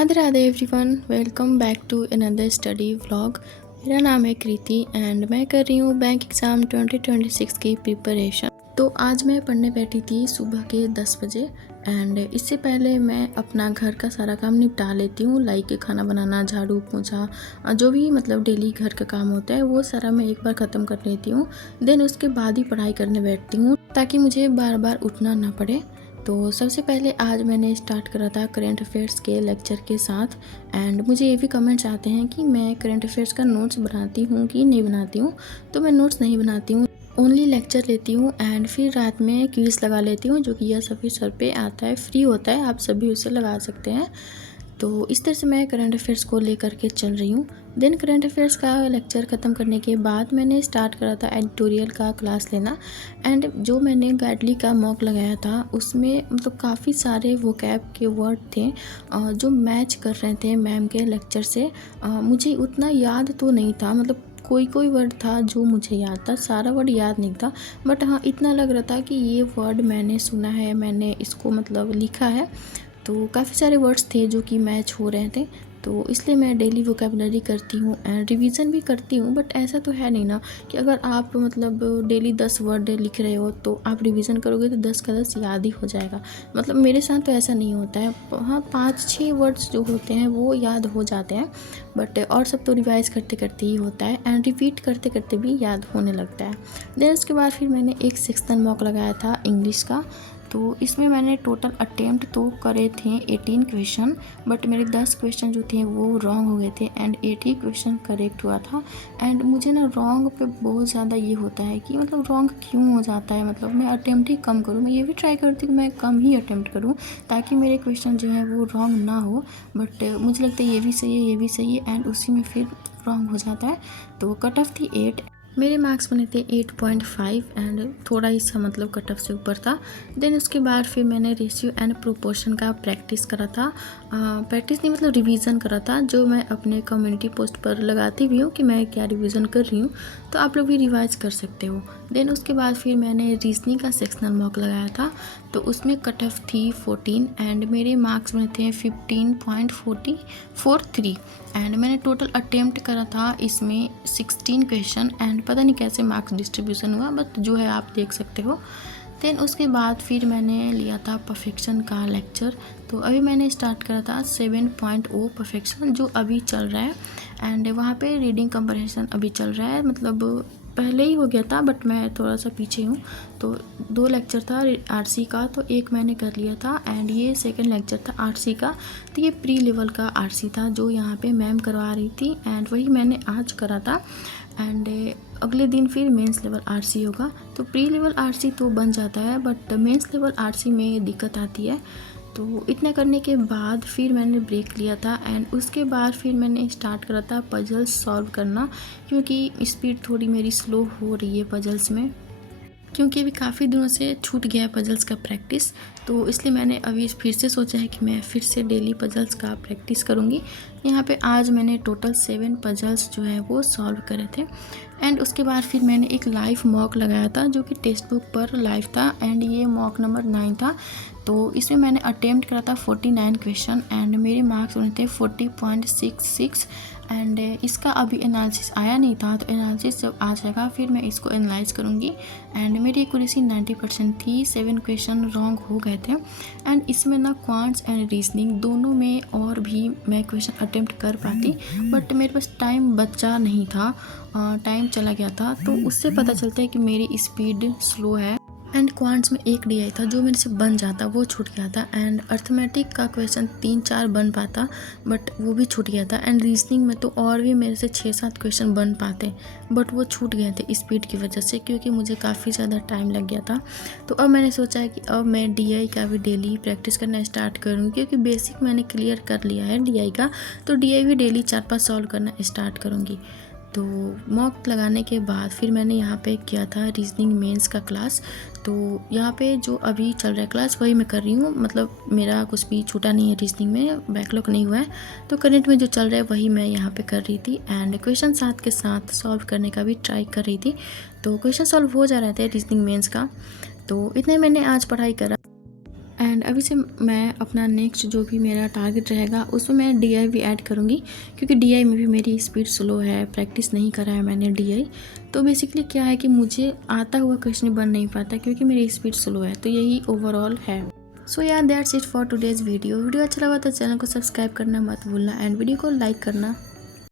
Radhe Radhe everyone, welcome back to another study vlog. मेरा नाम है कृति एंड मैं कर रही हूँ बैंक एग्ज़ाम 2026 की प्रिपरेशन। तो आज मैं पढ़ने बैठी थी सुबह के 10 बजे एंड इससे पहले मैं अपना घर का सारा काम निपटा लेती हूँ, लाइक खाना बनाना, झाड़ू पोंछा, जो भी मतलब डेली घर का काम होता है वो सारा मैं एक बार ख़त्म कर लेती हूँ। देन उसके बाद ही पढ़ाई करने बैठती हूँ ताकि मुझे बार बार उठना ना पड़े। तो सबसे पहले आज मैंने स्टार्ट करा था करंट अफेयर्स के लेक्चर के साथ एंड मुझे ये भी कमेंट्स आते हैं कि मैं करंट अफेयर्स का नोट्स बनाती हूँ कि नहीं बनाती हूँ। तो मैं नोट्स नहीं बनाती हूँ, ओनली लेक्चर लेती हूँ एंड फिर रात में क्विज़ लगा लेती हूँ, जो कि यह सभी सर पे आता है, फ्री होता है, आप सभी उसे लगा सकते हैं। तो इस तरह से मैं करंट अफेयर्स को लेकर के चल रही हूँ। देन करंट अफेयर्स का लेक्चर ख़त्म करने के बाद मैंने स्टार्ट करा था एडिटोरियल का क्लास लेना एंड जो मैंने गाइडली का मॉक लगाया था उसमें मतलब काफ़ी सारे वोकैब के वर्ड थे जो मैच कर रहे थे मैम के लेक्चर से। मुझे उतना याद तो नहीं था, मतलब कोई कोई वर्ड था जो मुझे याद था, सारा वर्ड याद नहीं था, बट हाँ इतना लग रहा था कि ये वर्ड मैंने सुना है, मैंने इसको मतलब लिखा है। तो काफ़ी सारे वर्ड्स थे जो कि मैच हो रहे थे, तो इसलिए मैं डेली वोकेबलरी करती हूँ एंड रिवीजन भी करती हूँ। बट ऐसा तो है नहीं ना कि अगर आप मतलब डेली 10 वर्ड लिख रहे हो तो आप रिवीजन करोगे तो 10 का 10 याद ही हो जाएगा। मतलब मेरे साथ तो ऐसा नहीं होता है। हाँ 5-6 वर्ड्स जो होते हैं वो याद हो जाते हैं, बट और सब तो रिवाइज करते करते ही होता है एंड रिपीट करते करते भी याद होने लगता है। देन उसके बाद फिर मैंने एक सेक्शन मॉक लगाया था इंग्लिश का। तो इसमें मैंने टोटल अटेम्प्ट तो करे थे 18 क्वेश्चन, बट मेरे 10 क्वेश्चन जो थे वो रॉन्ग हो गए थे एंड 80 क्वेश्चन करेक्ट हुआ था। एंड मुझे ना रॉन्ग पे बहुत ज़्यादा ये होता है कि मतलब रॉन्ग क्यों हो जाता है, मतलब मैं अटेम्प्ट ही कम करूँ। मैं ये भी ट्राई करती हूँ कि मैं कम ही अटेम्प्ट करूँ ताकि मेरे क्वेश्चन जो हैं वो रॉन्ग ना हो, बट मुझे लगता है ये भी सही है, ये भी सही है एंड उसी में फिर रॉन्ग हो जाता है। तो कट ऑफ थी 8, मेरे मार्क्स बने थे 8.5 एंड थोड़ा ही सा मतलब कट ऑफ से ऊपर था। देन उसके बाद फिर मैंने रेशियो एंड प्रोपोर्शन का प्रैक्टिस करा था, प्रैक्टिस नहीं मतलब रिवीजन करा था, जो मैं अपने कम्युनिटी पोस्ट पर लगाती भी हूँ कि मैं क्या रिवीजन कर रही हूँ, तो आप लोग भी रिवाइज कर सकते हो। देन उसके बाद फिर मैंने रीजनिंग का सेक्शनल मॉक लगाया था, तो उसमें कट ऑफ थी 14 एंड मेरे मार्क्स बने थे 15.43 एंड मैंने टोटल अटेम्प्ट करा था इसमें 16 क्वेश्चन एंड पता नहीं कैसे मार्क्स डिस्ट्रीब्यूशन हुआ, बट जो है आप देख सकते हो। देन उसके बाद फिर मैंने लिया था परफेक्शन का लेक्चर, तो अभी मैंने स्टार्ट करा था 7.0 परफेक्शन जो अभी चल रहा है एंड वहाँ पे रीडिंग कंपरिजन अभी चल रहा है, मतलब पहले ही हो गया था बट मैं थोड़ा सा पीछे हूँ। तो 2 लेक्चर था आरसी का, तो एक मैंने कर लिया था एंड ये सेकंड लेक्चर था आरसी का। तो ये प्री लेवल का आरसी था जो यहाँ पे मैम करवा रही थी एंड वही मैंने आज करा था एंड अगले दिन फिर मेंस लेवल आरसी होगा। तो प्री लेवल आरसी तो बन जाता है बट मेंस लेवल आरसी में दिक्कत आती है। तो इतना करने के बाद फिर मैंने ब्रेक लिया था एंड उसके बाद फिर मैंने स्टार्ट करा था पजल्स सॉल्व करना, क्योंकि स्पीड थोड़ी मेरी स्लो हो रही है पजल्स में, क्योंकि अभी काफ़ी दिनों से छूट गया है पजल्स का प्रैक्टिस। तो इसलिए मैंने अभी फिर से सोचा है कि मैं फिर से डेली पजल्स का प्रैक्टिस करूँगी। यहाँ पे आज मैंने टोटल 7 पजल्स जो है वो सॉल्व करे थे एंड उसके बाद फिर मैंने एक लाइव मॉक लगाया था जो कि टेक्स्ट बुक पर लाइव था एंड ये मॉक नंबर 9 था। तो इसमें मैंने अटेम्प्ट करा था 49 क्वेश्चन एंड मेरे मार्क्स बने थे 40.66 एंड इसका अभी एनालिसिस आया नहीं था, तो एनालिसिस जब आ जाएगा फिर मैं इसको एनालाइज करूँगी एंड मेरी एक्यूरेसी 90% थी, 7 क्वेश्चन रॉन्ग हो गए थे एंड इसमें ना क्वांट्स एंड रीजनिंग दोनों में और भी मैं क्वेश्चन अटेम्प्ट कर पाती, बट मेरे पास टाइम बचा नहीं था, टाइम चला गया था। तो उससे पता चलता है कि मेरी स्पीड स्लो है एंड क्वांट्स में एक डीआई था जो मेरे से बन जाता वो छूट गया था एंड अर्थमेटिक का क्वेश्चन 3-4 बन पाता बट वो भी छूट गया था एंड रीजनिंग में तो और भी मेरे से 6-7 क्वेश्चन बन पाते बट वो छूट गए थे स्पीड की वजह से, क्योंकि मुझे काफ़ी ज़्यादा टाइम लग गया था। तो अब मैंने सोचा है कि अब मैं डीआई का भी डेली प्रैक्टिस करना स्टार्ट करूँगी, क्योंकि बेसिक मैंने क्लियर कर लिया है डीआई का, तो डीआई भी डेली 4-5 सॉल्व करना स्टार्ट करूँगी। तो मॉक लगाने के बाद फिर मैंने यहाँ पे किया था रीजनिंग मेंस का क्लास। तो यहाँ पे जो अभी चल रहा है क्लास वही मैं कर रही हूँ, मतलब मेरा कुछ भी छूटा नहीं है, रीजनिंग में बैकलॉग नहीं हुआ है, तो करंट में जो चल रहा है वही मैं यहाँ पे कर रही थी एंड क्वेश्चन साथ के साथ सॉल्व करने का भी ट्राई कर रही थी। तो क्वेश्चन सॉल्व हो जा रहे थे रीजनिंग मेंस का। तो इतने मैंने आज पढ़ाई करा एंड अभी से मैं अपना नेक्स्ट जो भी मेरा टारगेट रहेगा उसमें मैं DI भी ऐड करूँगी, क्योंकि DI में भी मेरी स्पीड स्लो है, प्रैक्टिस नहीं करा है मैंने DI। तो बेसिकली क्या है कि मुझे आता हुआ क्वेश्चन बन नहीं पाता क्योंकि मेरी स्पीड स्लो है। तो यही ओवरऑल है। सो यार that's it for today's video अच्छा लगा तो चैनल को सब्सक्राइब करना मत भूलना एंड वीडियो को लाइक करना।